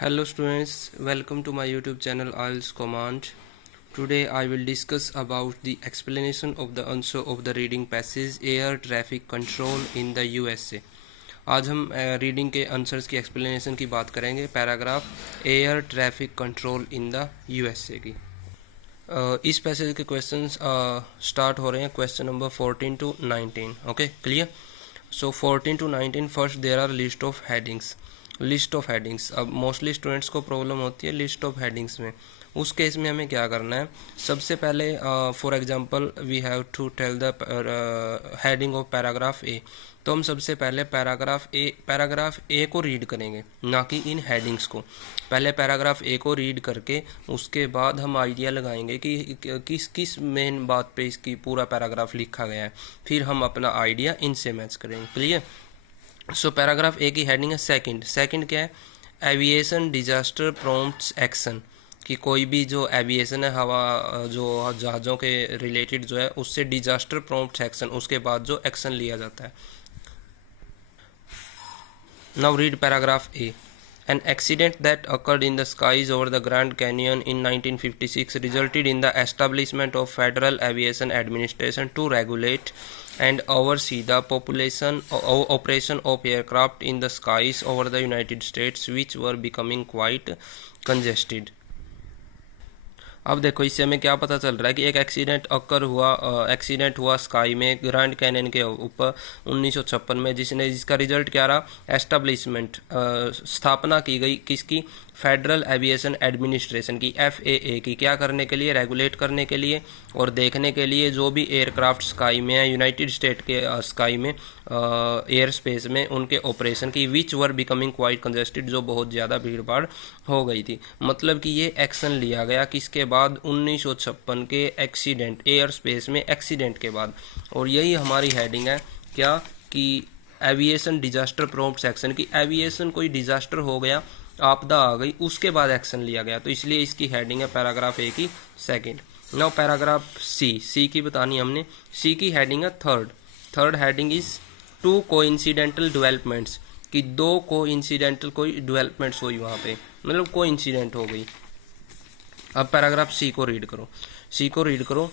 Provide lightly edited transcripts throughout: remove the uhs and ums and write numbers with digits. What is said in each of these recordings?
Hello students, welcome to my YouTube channel IELTS Command. Today I will discuss about the explanation of the answer of the reading passage Air Traffic Control in the USA. आज हम reading के answers की explanation की बात करेंगे paragraph air traffic control in the USA की। इस passage के क्वेश्चंस स्टार्ट हो रहे हैं question number 14 to 19। Okay clear. So 14 to 19 first there are list of headings. List of headings, अब मोस्टली स्टूडेंट्स को प्रॉब्लम होती है लिस्ट ऑफ हेडिंग्स में। उस केस में हमें क्या करना है, सबसे पहले for example we have to tell the heading of paragraph A. तो हम सबसे पहले पैराग्राफ ए को रीड करेंगे, ना कि इन हेडिंग्स को। पहले पैराग्राफ ए को रीड करके उसके बाद हम आइडिया लगाएंगे कि किस किस मेन बात पे इसकी पूरा पैराग्राफ लिखा गया है, फिर हम अपना आइडिया इनसे मैच करेंगे। क्लियर। सो पैराग्राफ ए की हेडिंग है सेकंड क्या है, एविएशन डिजास्टर प्रॉम्प्ट्स एक्शन, कि कोई भी जो एविएशन है, हवा जो जहाज़ों के रिलेटेड जो है उससे डिजास्टर प्रॉम्प्ट्स एक्शन, उसके बाद जो एक्शन लिया जाता है। Now read paragraph A. An accident that occurred in the skies over the Grand Canyon in 1956 resulted in the establishment of Federal Aviation Administration to regulate and oversee the operation of aircraft in the skies over the United States, which were becoming quite congested. अब देखो इससे हमें क्या पता चल रहा है कि एक एक्सीडेंट हुआ स्काई में ग्रैंड कैनियन के ऊपर 1956 में, जिसका रिजल्ट क्या रहा, एस्टेब्लिशमेंट, स्थापना की गई किसकी, फेडरल एविएशन एडमिनिस्ट्रेशन की, FAA की, क्या करने के लिए, रेगुलेट करने के लिए और देखने के लिए जो भी एयरक्राफ्ट स्काई में है, यूनाइटेड स्टेट के स्काई में, एयर स्पेस में, उनके ऑपरेशन की, विच वर बिकमिंग क्वाइट कंजेस्टेड, जो बहुत ज़्यादा भीड़ भाड़ हो गई थी। मतलब कि ये एक्शन लिया गया किसके बाद, 1956 के एक्सीडेंट, एयर स्पेस में एक्सीडेंट के बाद। और यही हमारी हेडिंग है क्या, कि एविएशन डिजास्टर प्रॉम्प्ट्स एक्शन, की एविएशन कोई डिजास्टर हो गया, आपदा आ गई, उसके बाद एक्शन लिया गया, तो इसलिए इसकी हेडिंग है पैराग्राफ ए की सेकंड। नाउ पैराग्राफ सी की बतानी हमने। सी की हेडिंग है third heading is two coincidental developments, कि दो कोइंसिडेंटल कोई डेवलपमेंट्स हुई वहाँ पे, मतलब कोइंसिडेंट हो गई। अब पैराग्राफ सी को रीड करो।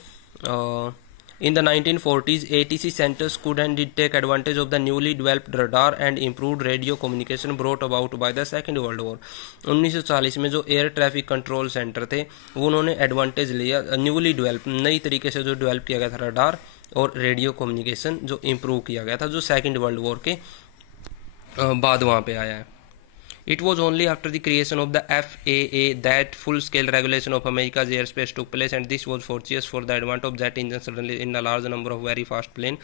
In the 1940s, ATC centers could and did take advantage of the newly developed radar and improved radio communication brought about by the Second World War. 1940 में जो एयर ट्रैफिक कंट्रोल सेंटर थे वो उन्होंने advantage लिया, newly develop, नई तरीके से जो डेवलप किया गया था रडार और रेडियो कम्युनिकेशन जो इम्प्रूव किया गया था, जो सेकेंड वर्ल्ड वॉर के बाद वहाँ पे आया है। It was only after the creation of the FAA that full-scale regulation of America's airspace took place, and this was fortuitous for the advent of jet engines suddenly in a large number of very fast planes,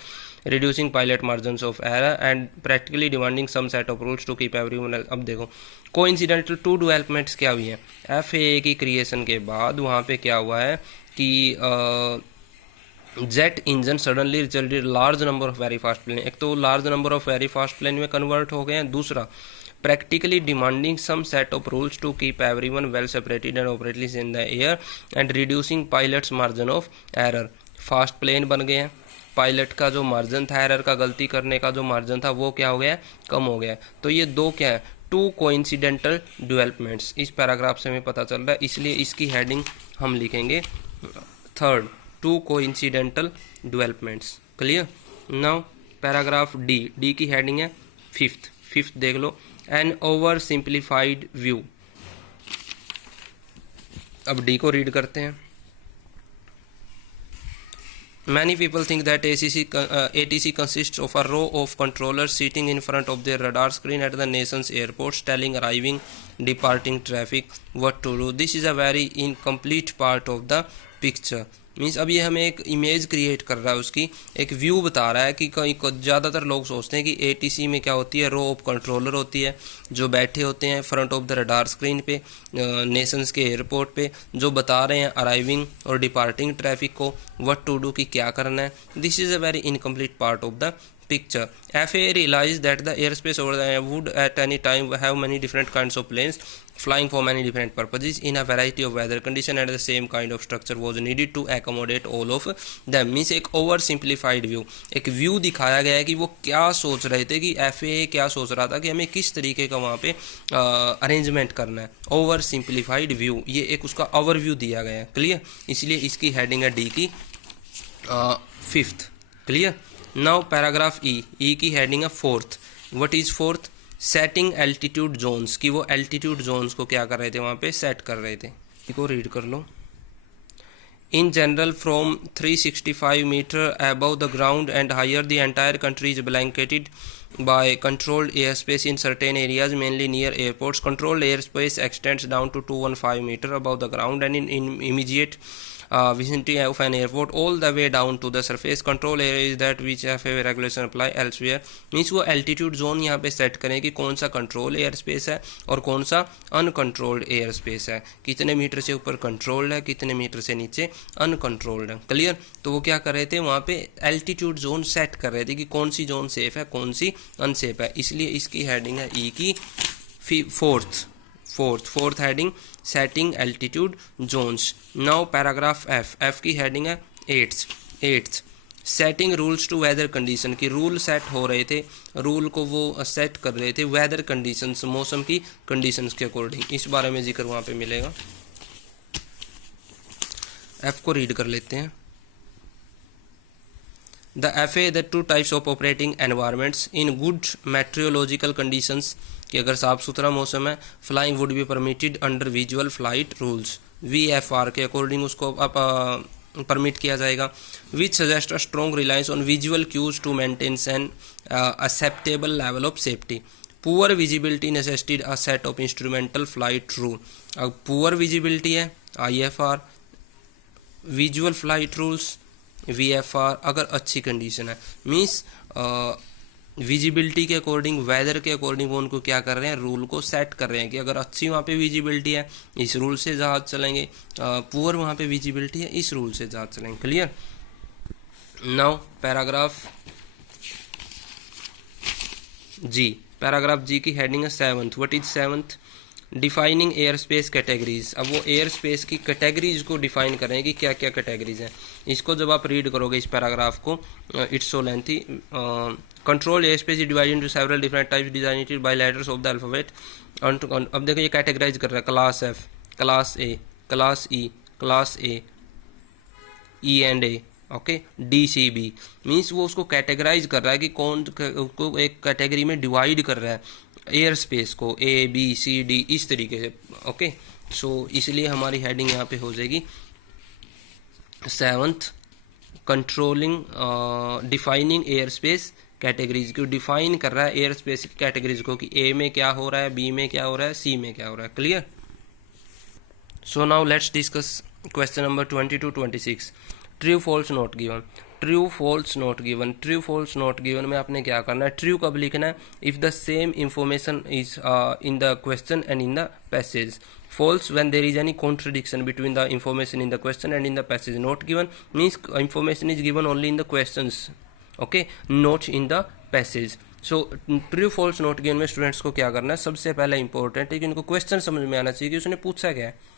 reducing pilot margins of error and practically demanding some set of rules to keep everyone else. अब देखो coincidental to developments क्या हुई है, FAA की creation के बाद वहाँ पे क्या हुआ है कि jet engine suddenly resulted large number of very fast plane. एक तो large number of very fast plane में कन्वर्ट हो गए हैं, दूसरा practically demanding some set of rules to keep everyone well separated and operations in the air and reducing pilots margin of error. Fast plane बन गए हैं, pilot का जो मार्जिन था एरर का, गलती करने का जो मार्जिन था वो क्या हो गया, कम हो गया। तो ये दो क्या है, टू कोइंसिडेंटल डेवलपमेंट्स, इस पैराग्राफ से हमें पता चल रहा है, इसलिए इसकी हेडिंग हम लिखेंगे third, two coincidental developments. Clear. Now paragraph D की हेडिंग है फिफ्थ देख लो, एन ओवर सिंप्लीफाइड व्यू। अब डी को रीड करते हैं। Many people think that ATC consists of a row of controllers sitting in front of their radar screen at the nation's airports, telling arriving, departing traffic what to do. This is a very incomplete part of the picture. Means अब ये हमें एक image create कर रहा है, उसकी एक view बता रहा है कि ज़्यादातर लोग सोचते हैं कि ATC में क्या होती है, रो ऑफ कंट्रोलर होती है जो बैठे होते हैं front of the radar screen पे नेशंस के एयरपोर्ट पे, जो बता रहे हैं अराइविंग और डिपार्टिंग ट्रैफिक को व्हाट टू डू, कि क्या करना है। This is a very incomplete part of the picture. FAA realized that the airspace over the would at any time have many different kinds of planes flying for many different purposes in a variety of weather condition, and the same kind of structure was needed to accommodate all of them. Means एक over simplified view, एक view दिखाया गया है कि वो क्या सोच रहे थे, कि FAA क्या सोच रहा था कि हमें किस तरीके का वहाँ पे अरेंजमेंट करना है. ओवर सिंप्लीफाइड व्यू, ये एक उसका ओवरव्यू दिया गया है. क्लियर, इसलिए इसकी हेडिंग है डी की 5th. क्लियर. नाउ पैराग्राफ ई की हेडिंग है 4th. What is 4th? Setting altitude zones, कि वो एल्टीट्यूड जोन्स को क्या कर रहे थे, वहाँ पे सेट कर रहे थे. इसको रीड कर लो. In general, from 365 meter above the ground and higher, the entire country is blanketed by controlled airspace in certain areas, mainly near airports. Controlled airspace extends down to 215 meter above the ground and in immediate vicinity of an airport, all the way down to the surface. Control area is that which FAA regulation apply elsewhere. Means वो altitude zone यहाँ पे set करें कि कौन सा control air space है और कौन सा अनकंट्रोल्ड एयर स्पेस है, कितने मीटर से ऊपर कंट्रोल्ड है, कितने मीटर से नीचे अनकंट्रोल्ड है. क्लियर. तो वो क्या कर रहे थे, वहाँ पे एल्टीट्यूड जोन सेट कर रहे थे कि कौन सी जोन सेफ है, कौन सी अनसेफ है. इसलिए इसकी हेडिंग है ई की 4th heading, setting altitude zones. Now paragraph F की हेडिंग है 8th. Setting rules to weather condition, की रूल सेट हो रहे थे, रूल को वो सेट कर रहे थे वेदर कंडीशंस, मौसम की कंडीशंस के अकॉर्डिंग. इस बारे में जिक्र वहाँ पे मिलेगा. एफ को रीड कर लेते हैं. The FAA, the two types of operating environments in good meteorological conditions, कि अगर साफ सुथरा मौसम है, flying would be permitted under visual flight rules, VFR के अकॉर्डिंग उसको परमिट किया जाएगा. which suggest a strong reliance on visual cues to maintain an acceptable level of safety. Poor visibility necessitated a set of instrumental flight rule. अब poor visibility है IFR, visual flight rules VFR. अगर अच्छी condition है, means visibility के according, weather के according वो उनको क्या कर रहे हैं, रूल को सेट कर रहे हैं कि अगर अच्छी वहाँ पे विजिबिलिटी है इस रूल से जहाज चलेंगे, पुअर वहाँ पे विजिबिलिटी है इस रूल से जहाज चलेंगे. क्लियर. नाउ पैराग्राफ जी की हेडिंग है 7th. What is 7th? Defining air space categories. अब वो एयर स्पेस की कैटेगरीज को डिफाइन कर रहे हैं कि क्या क्या कैटेगरीज हैं. इसको जब आप रीड करोगे इस पैराग्राफ को, it's so lengthy. Control air space is divided into several different types designated by letters of the alphabet. अब देखो ये कैटेगराइज कर रहा है, class F, class A, class E, class E and A, okay, DCB. Means वो उसको categorise कर रहा है कि कौन को एक कैटेगरी में डिवाइड कर रहा है एयर स्पेस को, ABCD इस तरीके से. ओके, सो इसलिए हमारी हेडिंग यहाँ पे हो जाएगी 7th, controlling defining air space categories को. डिफाइन कर रहा है एयर स्पेस कैटेगरीज को कि A में क्या हो रहा है, B में क्या हो रहा है, C में क्या हो रहा है. Clear. So now let's discuss question number 20 to 26. True false not given. True false not given. True false not given में आपने क्या करना है, ट्रू कब लिखना है, if the same information is in the question and in the passage. false when there is any contradiction between the information in the question and in the passage. Not given means information is given only in the questions, okay, not in the passage. So true false not given में students को क्या करना है, सबसे पहले important है कि उनको क्वेश्चन समझ में आना चाहिए कि उसने पूछा क्या है.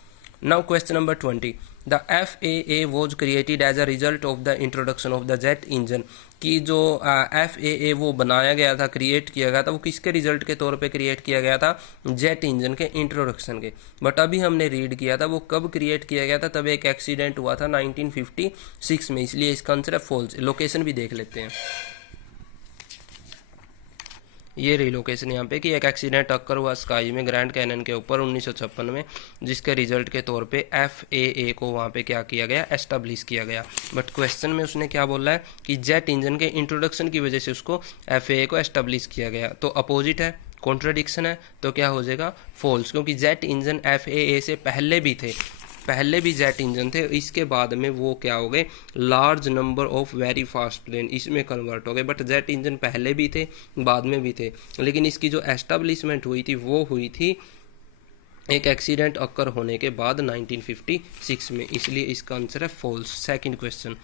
Now question number 20. The FAA was created as a result of the introduction of the jet engine. कि जो FAA वो बनाया गया था, क्रिएट किया गया था, वो किसके रिजल्ट के तौर पे क्रिएट किया गया था, जेट इंजन के इंट्रोडक्शन के. बट अभी हमने रीड किया था वो कब क्रिएट किया गया था, तब एक एक्सीडेंट हुआ था 1956 में, इसलिए इसका आंसर है फॉल्स. लोकेशन भी देख लेते हैं. ये रही लोकेशन यहाँ पे कि एक एक्सीडेंट अक्कर हुआ स्काई में ग्रैंड कैनन के ऊपर 1956 में, जिसके रिजल्ट के तौर पे FAA को वहाँ पे क्या किया गया, एस्टेब्लिश किया गया. बट क्वेश्चन में उसने क्या बोला है कि जेट इंजन के इंट्रोडक्शन की वजह से उसको FAA को एस्टेब्लिश किया गया. तो अपोजिट है, कॉन्ट्राडिक्शन है, तो क्या हो जाएगा, फॉल्स. क्योंकि जेट इंजन FAA से पहले भी थे, पहले भी जेट इंजन थे, इसके बाद में वो क्या हो गए, large number of very fast plane इसमें कन्वर्ट हो गए. बट जेट इंजन पहले भी थे, बाद में भी थे, लेकिन इसकी जो एस्टेब्लिशमेंट हुई थी वो हुई थी एक एक्सीडेंट अक्कर होने के बाद 1956 में, इसलिए इसका आंसर है false. Second question.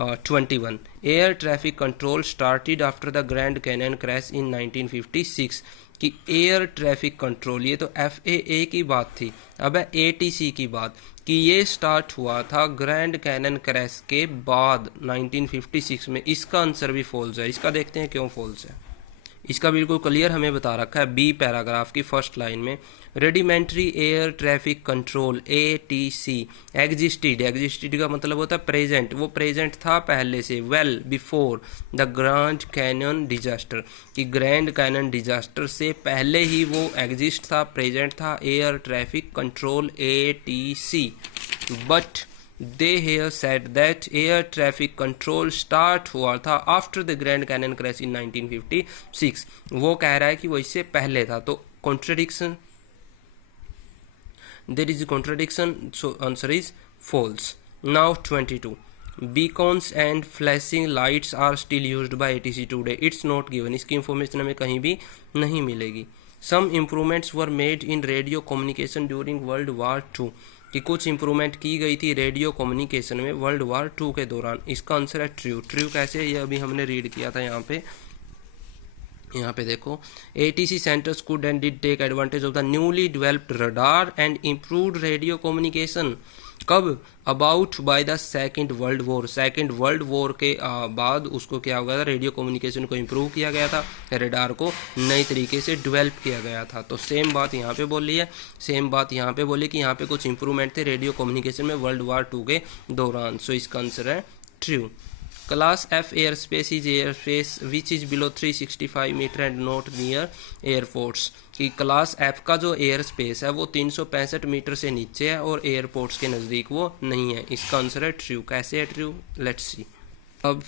21. Air traffic control started after the Grand Canyon crash in 1956. कि एयर ट्रैफिक कंट्रोल, ये तो FAA की बात थी, अब है ATC की बात कि ये स्टार्ट हुआ था ग्रैंड कैनन क्रैश के बाद 1956 में। इसका आंसर भी फॉल्स है। इसका देखते हैं क्यों फॉल्स है। इसका बिल्कुल क्लियर हमें बता रखा है बी पैराग्राफ की फर्स्ट लाइन में, rudimentary air traffic control ATC existed का मतलब होता है प्रेजेंट, वो प्रेजेंट था पहले से, well before the Grand Canyon disaster, कि ग्रैंड कैनन डिजास्टर से पहले ही वो एग्जिस्ट था, प्रेजेंट था air traffic control ATC। But they here said that air traffic control start हुआ था after the Grand Canyon crash in 1956। वो कह रहा है कि वो इससे पहले था, तो contradiction, there is a contradiction, so answer is false। Now 22. Beacons and flashing lights are still used by ATC today, it's not given। इसकी इंफॉर्मेशन हमें कहीं भी नहीं मिलेगी। Some improvements were made in radio communication during World War II, कि कुछ improvement की गई थी रेडियो कम्युनिकेशन में वर्ल्ड वार 2 के दौरान। इसका आंसर है ट्रू। ट्रू कैसे, ये अभी हमने रीड किया था यहाँ पे देखो, ATC centers could and did take advantage of the newly developed radar and improved radio communication. कब? About by the second world war. Second world war के बाद उसको क्या हो गया था, रेडियो कम्युनिकेशन को इम्प्रूव किया गया था, रडार को नई तरीके से डेवलप किया गया था। तो सेम बात यहाँ पे बोली है, सेम बात यहाँ पे बोली कि यहाँ पे कुछ इंप्रूवमेंट थे रेडियो कम्युनिकेशन में वर्ल्ड वार 2 के दौरान। सो इसका आंसर है true. Class F air space is air space which is below 365 meter and not near airports, कि क्लास F का जो एयर स्पेस है वो 365 मीटर से नीचे है और एयरपोर्ट्स के नज़दीक वो नहीं है। इसका आंसर है ट्रू। कैसे है ट्रू, लेट्स सी। अब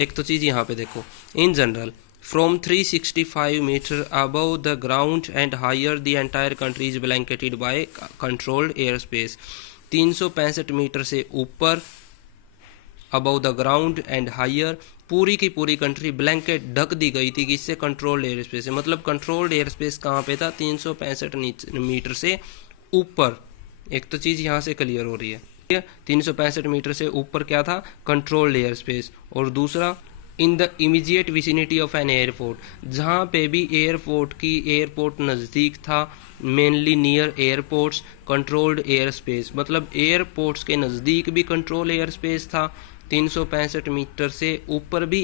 एक तो चीज़ यहाँ पे देखो, in general from 365 metre above the ground and higher the entire country is blanketed by controlled air space. 365 metre से ऊपर, above the ground and higher, पूरी की पूरी कंट्री ब्लैंकेट ढक दी गई थी किससे, कंट्रोल्ड एयर स्पेस से। मतलब कंट्रोल्ड एयर स्पेस कहाँ पे था, 365 मीटर से ऊपर। एक तो चीज़ यहाँ से क्लियर हो रही है, 365 मीटर से ऊपर क्या था, कंट्रोल्ड एयर स्पेस। और दूसरा, in the immediate vicinity of an airport, जहाँ पे भी एयरपोर्ट नज़दीक था, mainly near airports controlled air space, मतलब एयरपोर्ट्स के नज़दीक भी कंट्रोल एयर स्पेस था, 365 मीटर से ऊपर भी